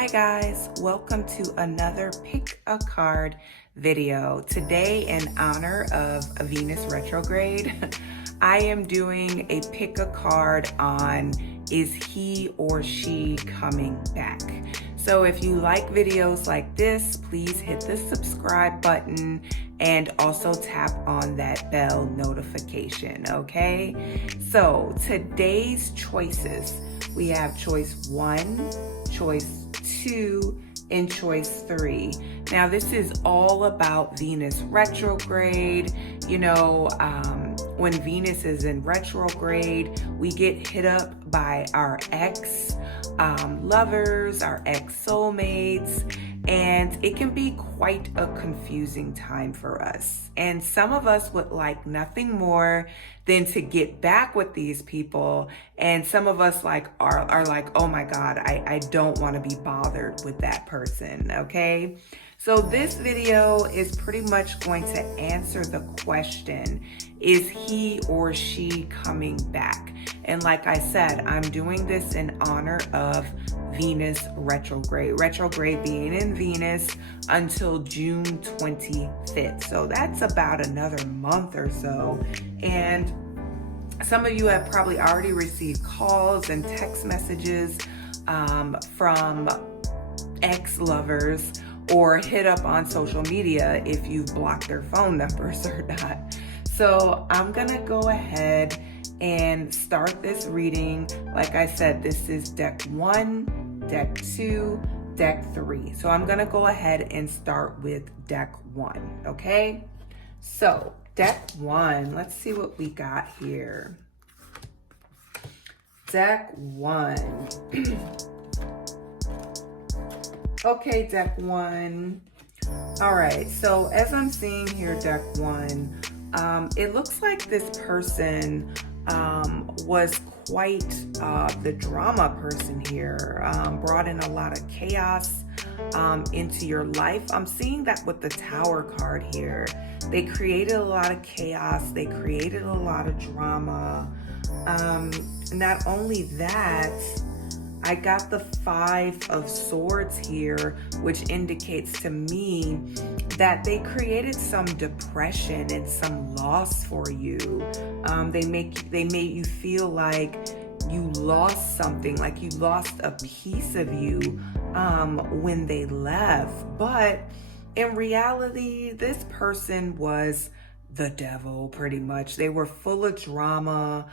Hi guys, welcome to another pick a card video. Today, in honor of Venus retrograde, I am doing a pick a card on is he or she coming back. So if you like videos like this, please hit the subscribe button and also tap on that bell notification, okay? So today's choices, we have choice 1, choice 2, and choice 3. Now this is all about Venus retrograde. You know, when Venus is in retrograde, we get hit up by our ex lovers, our ex soulmates, and it can be quite a confusing time for us. And some of us would like nothing more than to get back with these people. And some of us are like, oh my God, I don't want to be bothered with that person, okay? So this video is pretty much going to answer the question, is he or she coming back? And like I said, I'm doing this in honor of Venus retrograde. Retrograde being in Venus until June 25th. So that's about another month or so. And some of you have probably already received calls and text messages from ex-lovers, or hit up on social media if you've blocked their phone numbers or not. So I'm gonna go ahead and start this reading. Like I said, this is deck 1, deck 2, deck 3. So I'm gonna go ahead and start with deck 1, okay? So deck 1, let's see what we got here. Deck 1. Okay, deck 1. All right, so as I'm seeing here, deck 1, it looks like this person was quite the drama person here, brought in a lot of chaos into your life. I'm seeing that with the Tower card here. They created a lot of chaos. They created a lot of drama. Not only that, I got the 5 of Swords here, which indicates to me that they created some depression and some loss for you. They made you feel like you lost something, like you lost a piece of you when they left. But in reality, this person was the devil, pretty much. They were full of drama.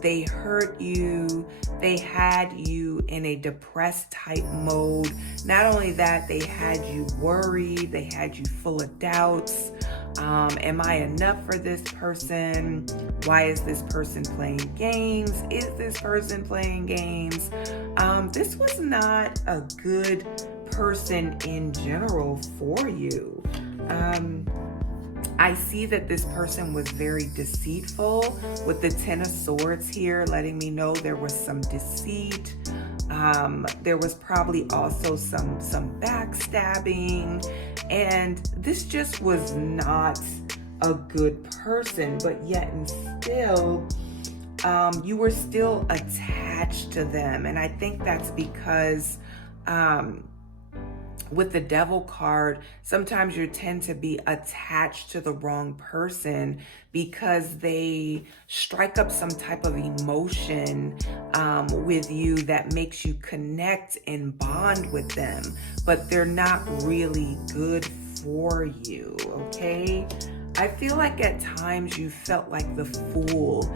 They hurt you. They had you in a depressed type mode. Not only that, they had you worried. They had you full of doubts. Am I enough for this person? Why is this person playing games? Is this person playing games? This was not a good person in general for you. I see that this person was very deceitful with the 10 of Swords here, letting me know there was some deceit. There was probably also some backstabbing, and this just was not a good person, but yet and still, you were still attached to them. And I think that's because with the Devil card, sometimes you tend to be attached to the wrong person because they strike up some type of emotion with you that makes you connect and bond with them, but they're not really good for you, okay? I feel like at times you felt like the fool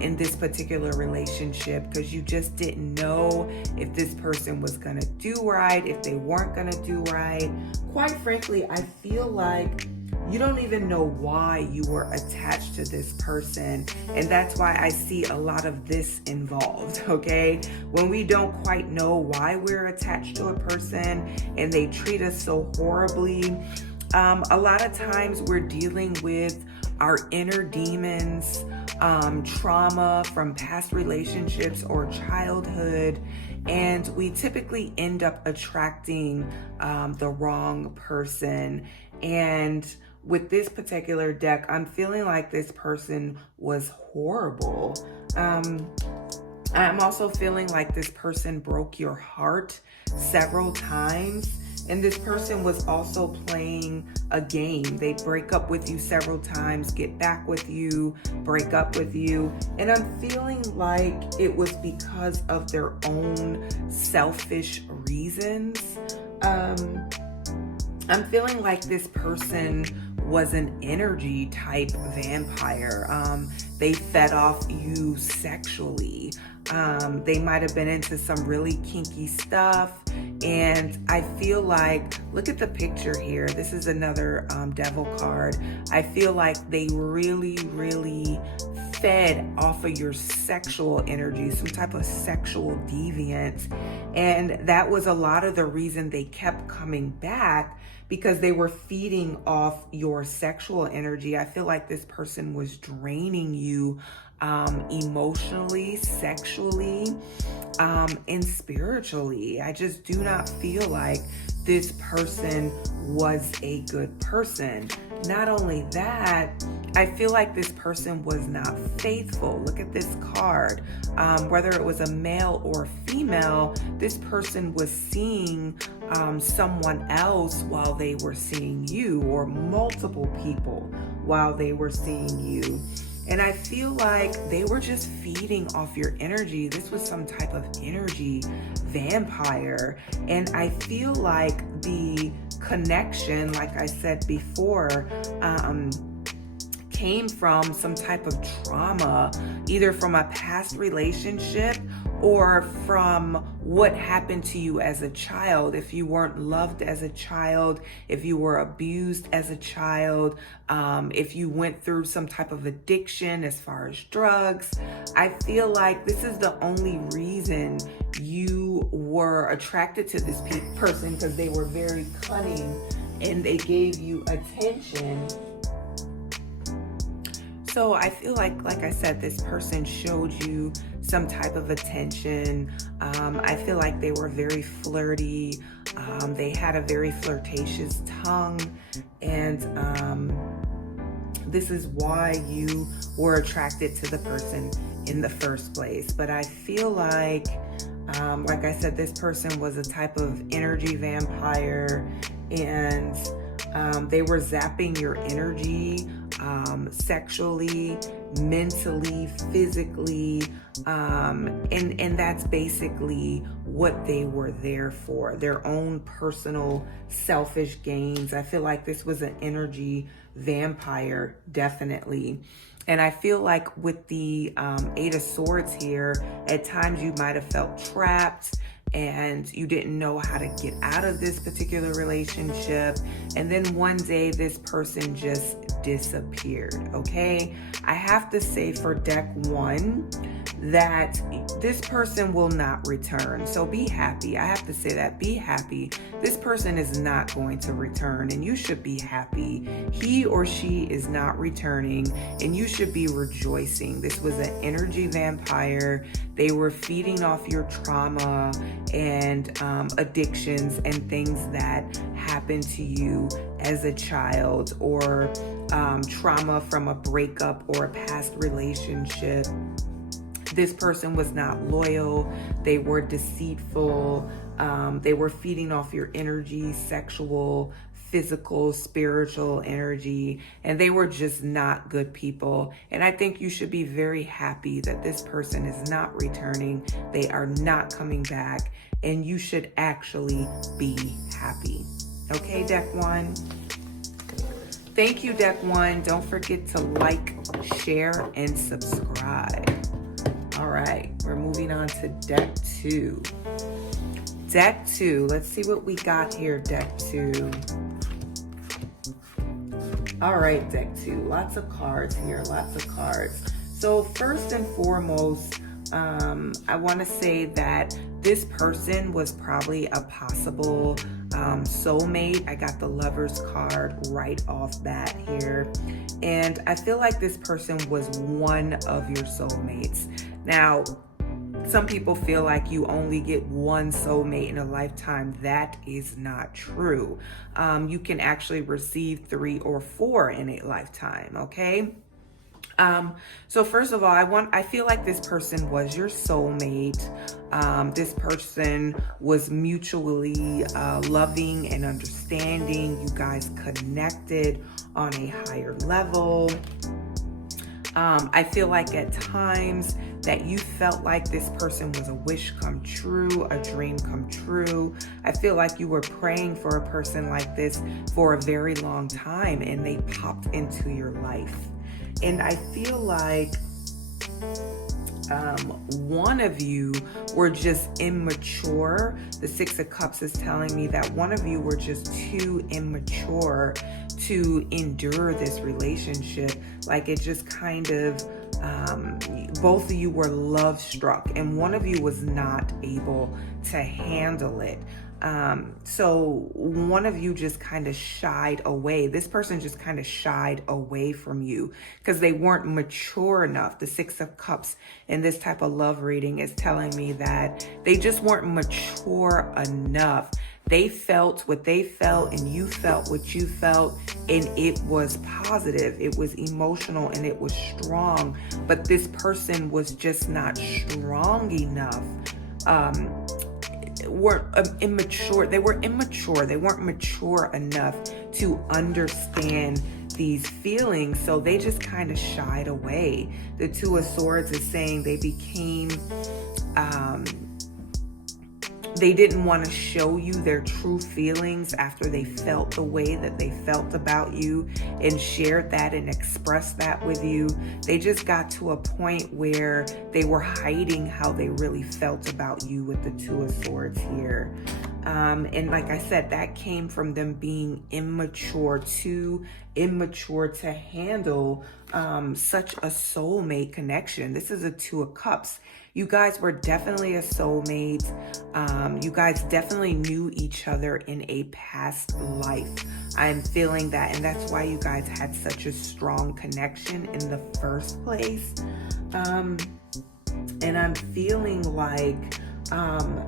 in this particular relationship because you just didn't know if this person was gonna do right, if they weren't gonna do right. Quite frankly, I feel like you don't even know why you were attached to this person. And that's why I see a lot of this involved, okay? When we don't quite know why we're attached to a person and they treat us so horribly, a lot of times we're dealing with our inner demons, trauma from past relationships or childhood, and we typically end up attracting the wrong person. And with this particular deck, I'm feeling like this person was horrible. I'm also feeling like this person broke your heart several times. And this person was also playing a game. They break up with you several times, get back with you, break up with you. And I'm feeling like it was because of their own selfish reasons. I'm feeling like this person was an energy type vampire. They fed off you sexually. They might have been into some really kinky stuff. And I feel like, look at the picture here. This is another devil card. I feel like they really, really fed off of your sexual energy, some type of sexual deviance. And that was a lot of the reason they kept coming back, because they were feeding off your sexual energy. I feel like this person was draining you emotionally, sexually, and spiritually. I just do not feel like this person was a good person. Not only that, I feel like this person was not faithful. Look at this card. Whether it was a male or female, this person was seeing someone else while they were seeing you, or multiple people while they were seeing you. And I feel like they were just feeding off your energy. This was some type of energy vampire. And I feel like the connection, like I said before, came from some type of trauma, either from a past relationship or from what happened to you as a child. If you weren't loved as a child, if you were abused as a child, if you went through some type of addiction as far as drugs, I feel like this is the only reason you were attracted to this person, because they were very cunning and they gave you attention. So I feel like I said, this person showed you some type of attention. I feel like they were very flirty. They had a very flirtatious tongue. And this is why you were attracted to the person in the first place. But I feel like I said, this person was a type of energy vampire, and they were zapping your energy sexually, mentally, physically, and that's basically what they were there for, their own personal selfish gains. I feel like this was an energy vampire, definitely. And I feel like with the Eight of Swords here, at times you might have felt trapped and you didn't know how to get out of this particular relationship. And then one day this person just disappeared, okay? I have to say for deck 1 that this person will not return. So be happy. I have to say that. Be happy. This person is not going to return, and you should be happy. He or she is not returning, and you should be rejoicing. This was an energy vampire. They were feeding off your trauma and addictions and things that happened to you as a child, or trauma from a breakup or a past relationship. This person was not loyal. They were deceitful. They were feeding off your energy, sexual, physical, spiritual energy, and they were just not good people. And I think you should be very happy that this person is not returning. They are not coming back, and you should actually be happy. Okay, deck 1? Thank you, deck 1. Don't forget to like, share, and subscribe. All right, we're moving on to deck 2. Deck 2, let's see what we got here, deck 2. All right, deck 2, lots of cards here, lots of cards. So first and foremost, I want to say that this person was probably a possible soulmate. I got the Lover's card right off bat here. And I feel like this person was one of your soulmates. Now, some people feel like you only get one soulmate in a lifetime. That is not true. You can actually receive 3 or 4 in a lifetime, okay? So first of all, I feel like this person was your soulmate. This person was mutually loving and understanding. You guys connected on a higher level. I feel like at times that you felt like this person was a wish come true, a dream come true. I feel like you were praying for a person like this for a very long time, and they popped into your life. And I feel like one of you were just immature. The Six of Cups is telling me that one of you were just too immature to endure this relationship. Like it just kind of, both of you were love struck, and one of you was not able to handle it. So one of you just kind of shied away. This person just kind of shied away from you because they weren't mature enough. The Six of Cups in this type of love reading is telling me that they just weren't mature enough. They felt what they felt, and you felt what you felt, and it was positive, it was emotional, and it was strong. But this person was just not strong enough. Immature. They were immature. They weren't mature enough to understand these feelings, so they just kind of shied away. The Two of Swords is saying they became they didn't want to show you their true feelings after they felt the way that they felt about you and shared that and expressed that with you. They just got to a point where they were hiding how they really felt about you with the Two of Swords here. And like I said, that came from them being immature, too immature to handle such a soulmate connection. This is a Two of Cups. You guys were definitely a soulmate. You guys definitely knew each other in a past life. I'm feeling that, and that's why you guys had such a strong connection in the first place. And I'm feeling like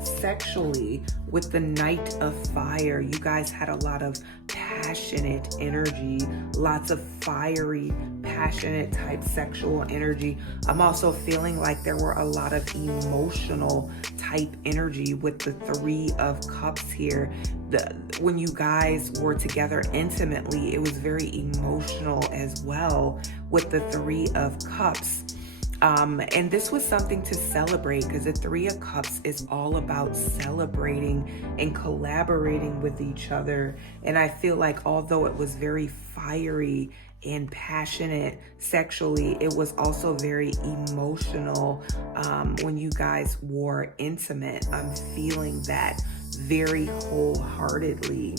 sexually, with the Knight of Fire, you guys had a lot of passionate energy, lots of fiery, passionate type sexual energy. I'm also feeling like there were a lot of emotional type energy with the Three of Cups here. When you guys were together intimately, it was very emotional as well with the Three of Cups. And this was something to celebrate, because the Three of Cups is all about celebrating and collaborating with each other. And I feel like although it was very fiery and passionate sexually, it was also very emotional when you guys were intimate. I'm feeling that very wholeheartedly.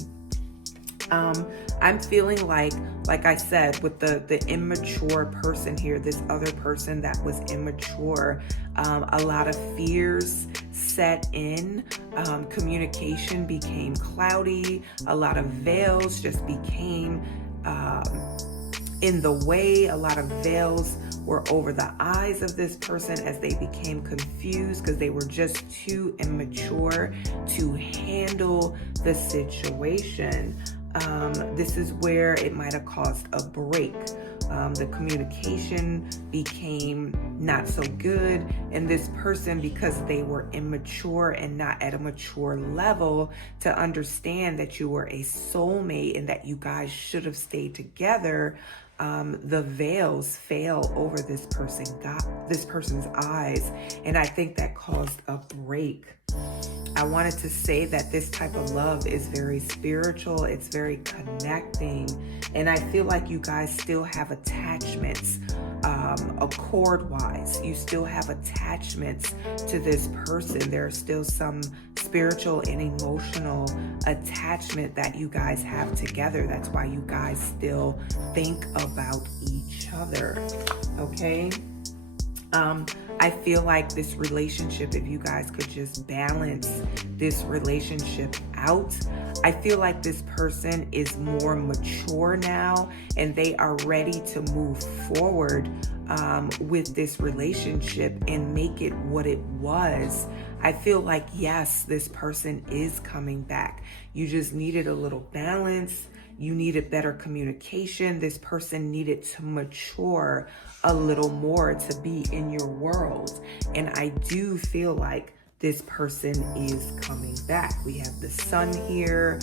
I'm feeling like I said, with the immature person here, this other person that was immature, a lot of fears set in, communication became cloudy, a lot of veils just became in the way, a lot of veils were over the eyes of this person as they became confused because they were just too immature to handle the situation. This is where it might have caused a break. The communication became not so good, and this person, because they were immature and not at a mature level to understand that you were a soulmate and that you guys should have stayed together, the veils fell over this person's eyes, and I think that caused a break. I wanted to say that this type of love is very spiritual, it's very connecting, and I feel like you guys still have attachments, accord-wise. You still have attachments to this person. There's still some spiritual and emotional attachment that you guys have together. That's why you guys still think about each other, okay? I feel like this relationship, if you guys could just balance this relationship out, I feel like this person is more mature now and they are ready to move forward with this relationship and make it what it was. I feel like, yes, this person is coming back. You just needed a little balance. you needed better communication. This person needed to mature a little more to be in your world. And I do feel like this person is coming back. We have the sun here,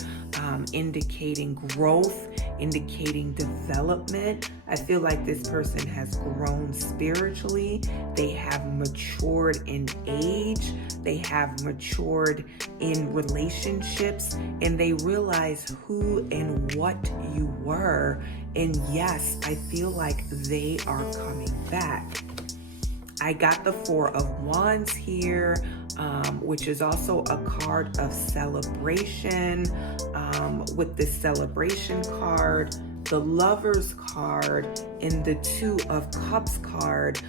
indicating growth, indicating development. I feel like this person has grown spiritually. They have matured in age. They have matured in relationships, and they realize who and what you were. And yes, I feel like they are coming back. I got the Four of Wands here, which is also a card of celebration. With the celebration card, the Lovers card, and the Two of Cups card,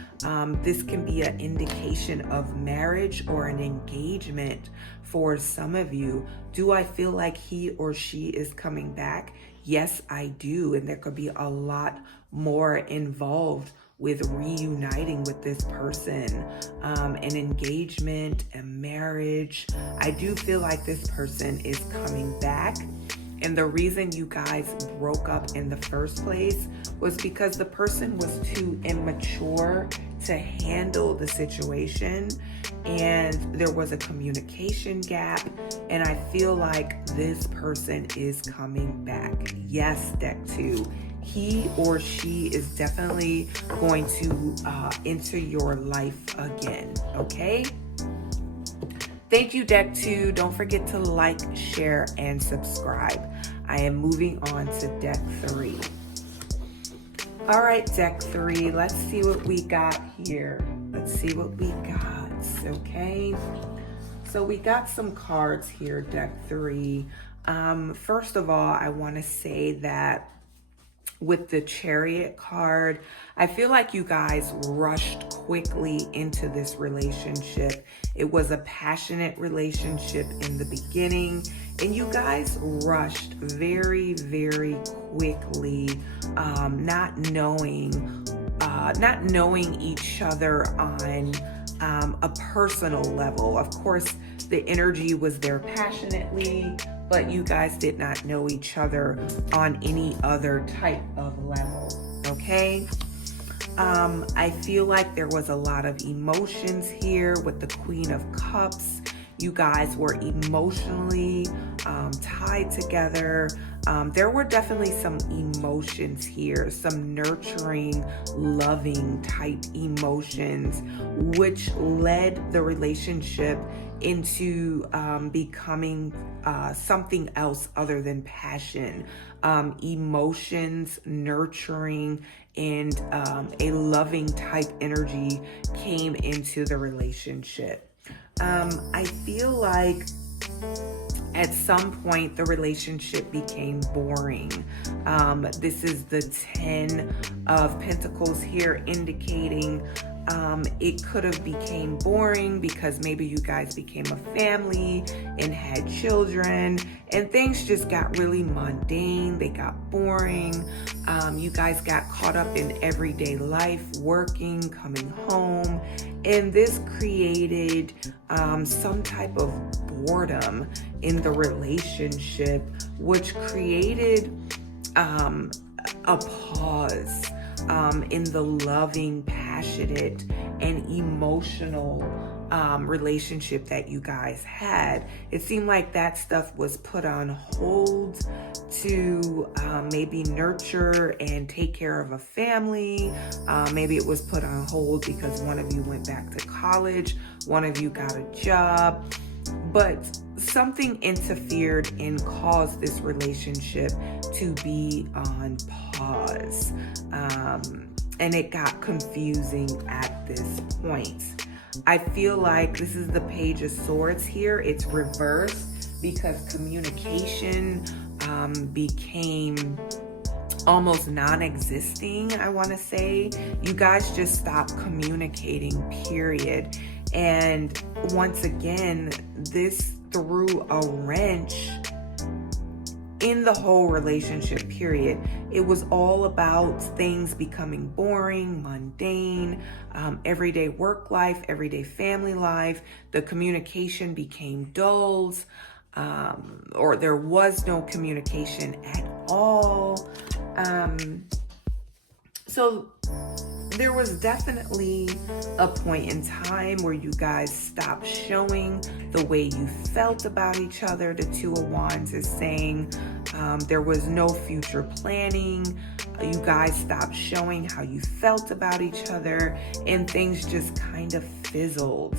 this can be an indication of marriage or an engagement for some of you. Do I feel like he or she is coming back? Yes, I do. And there could be a lot more involved with reuniting with this person, an engagement, a marriage. I do feel like this person is coming back. And the reason you guys broke up in the first place was because the person was too immature to handle the situation, and there was a communication gap, and I feel like this person is coming back. Yes, deck 2. He or she is definitely going to enter your life again, okay? Thank you, deck 2. Don't forget to like, share, and subscribe. I am moving on to deck 3. All right, deck 3, let's see what we got here. Let's see what we got, okay? So we got some cards here, deck 3. First of all, I want to say that with the Chariot card, I feel like you guys rushed quickly into this relationship. It was a passionate relationship in the beginning, and you guys rushed very, very quickly, not knowing each other on a personal level. Of course, the energy was there passionately, but you guys did not know each other on any other type of level, okay? I feel like there was a lot of emotions here with the Queen of Cups. You guys were emotionally tied together. There were definitely some emotions here, some nurturing, loving type emotions, which led the relationship into becoming something else other than passion. Emotions, nurturing, and a loving type energy came into the relationship. I feel like at some point the relationship became boring. This is the 10 of Pentacles here, indicating it could have became boring because maybe you guys became a family and had children, and things just got really mundane. They got boring. You guys got caught up in everyday life, working, coming home, and this created some type of boredom in the relationship, which created a pause in the loving, passionate, and emotional relationship that you guys had. It seemed like that stuff was put on hold to maybe nurture and take care of a family. Maybe it was put on hold because one of you went back to college, one of you got a job, but something interfered and caused this relationship to be on pause. And it got confusing at this point. I feel like this is the Page of Swords here. It's reversed because communication became almost non-existing, I want to say. You guys just stopped communicating, period. And once again, this threw a wrench in the whole relationship, period. It was all about things becoming boring, mundane, everyday work life, everyday family life. The communication became dulled. or there was no communication at all. So there was definitely a point in time where you guys stopped showing the way you felt about each other. The Two of Wands is saying there was no future planning. You guys stopped showing how you felt about each other, and things just kind of fizzled.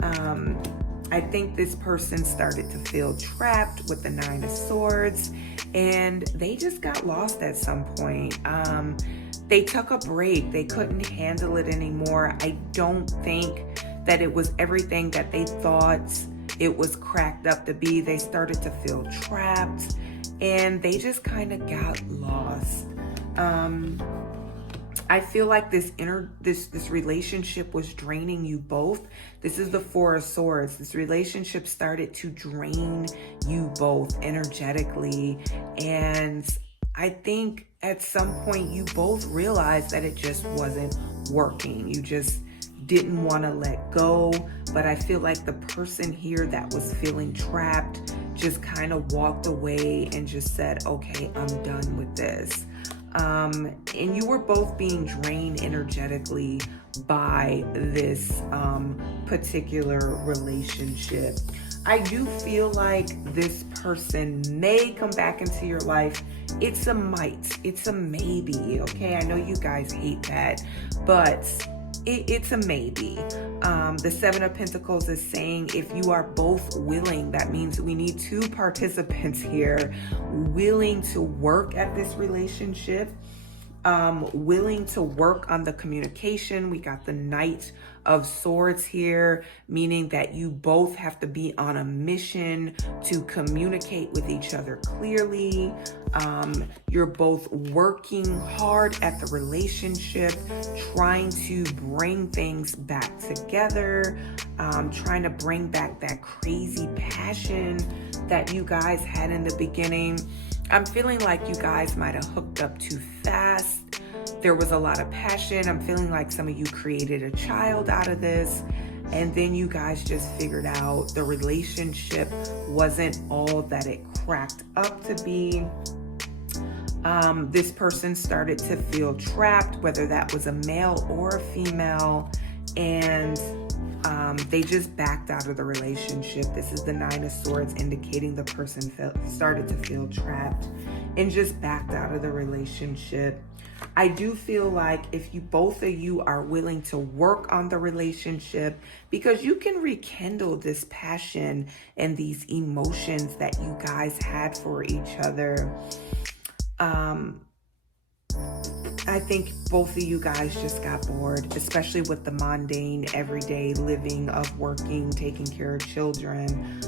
I think this person started to feel trapped with the Nine of Swords, and they just got lost at some point. They took a break. They couldn't handle it anymore. I don't think that it was everything that they thought it was cracked up to be. They started to feel trapped, and they just kind of got lost. I feel like this relationship was draining you both. This is the Four of Swords. This relationship started to drain you both energetically, and I think at some point you both realized that it just wasn't working. You just didn't want to let go. But I feel like the person here that was feeling trapped just kind of walked away and just said, okay, I'm done with this. And you were both being drained energetically by this particular relationship. I do feel like this person may come back into your life. It's a might, it's a maybe, okay? I know you guys hate that, but it's a maybe. The Seven of Pentacles is saying if you are both willing, that means we need two participants here willing to work at this relationship, willing to work on the communication. We got the Knight of Swords here, meaning that you both have to be on a mission to communicate with each other clearly. You're both working hard at the relationship, trying to bring things back together, trying to bring back that crazy passion that you guys had in the beginning. I'm feeling like you guys might have hooked up too fast. There was a lot of passion. I'm feeling like some of you created a child out of this, and then you guys just figured out the relationship wasn't all that it cracked up to be. This person started to feel trapped, whether that was a male or a female, and they just backed out of the relationship. This is the Nine of Swords, indicating the person started to feel trapped and just backed out of the relationship. I do feel like if you both of you are willing to work on the relationship, because you can rekindle this passion and these emotions that you guys had for each other. I think both of you guys just got bored, especially with the mundane, everyday living of working, taking care of children.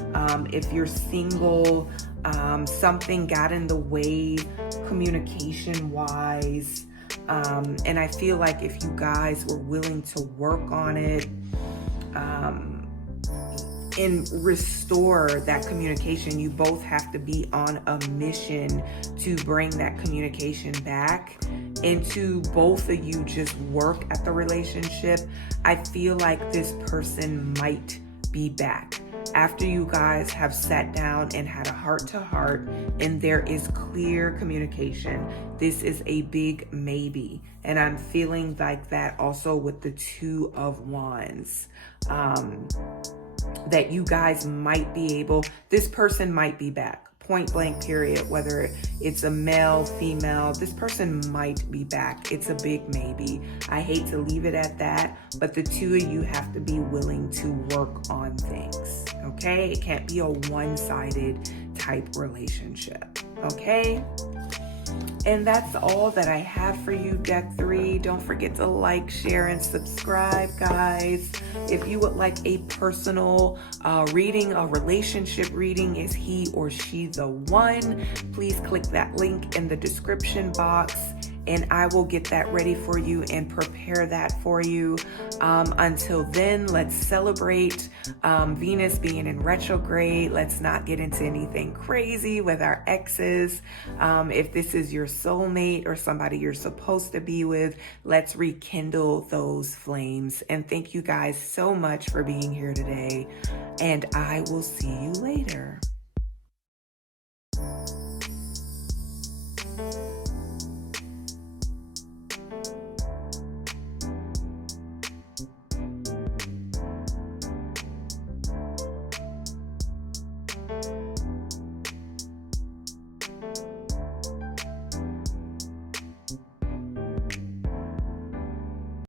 If you're single, something got in the way communication-wise. And I feel like if you guys were willing to work on it, and restore that communication, you both have to be on a mission to bring that communication back, and to both of you just work at the relationship. I feel like this person might be back after you guys have sat down and had a heart-to-heart and there is clear communication. This is a big maybe, and I'm feeling like that also with the Two of Wands. That you guys might be able, this person might be back, point blank period, whether it's a male, female, this person might be back. It's a big maybe. I hate to leave it at that, but the two of you have to be willing to work on things, okay? It can't be a one-sided type relationship, okay? And that's all that I have for you, Deck 3. Don't forget to like, share, and subscribe, guys. If you would like a personal reading, a relationship reading, is he or she the one? Please click that link in the description box, and I will get that ready for you and prepare that for you. Until then, let's celebrate Venus being in retrograde. Let's not get into anything crazy with our exes. If this is your soulmate or somebody you're supposed to be with, let's rekindle those flames. And thank you guys so much for being here today, and I will see you later.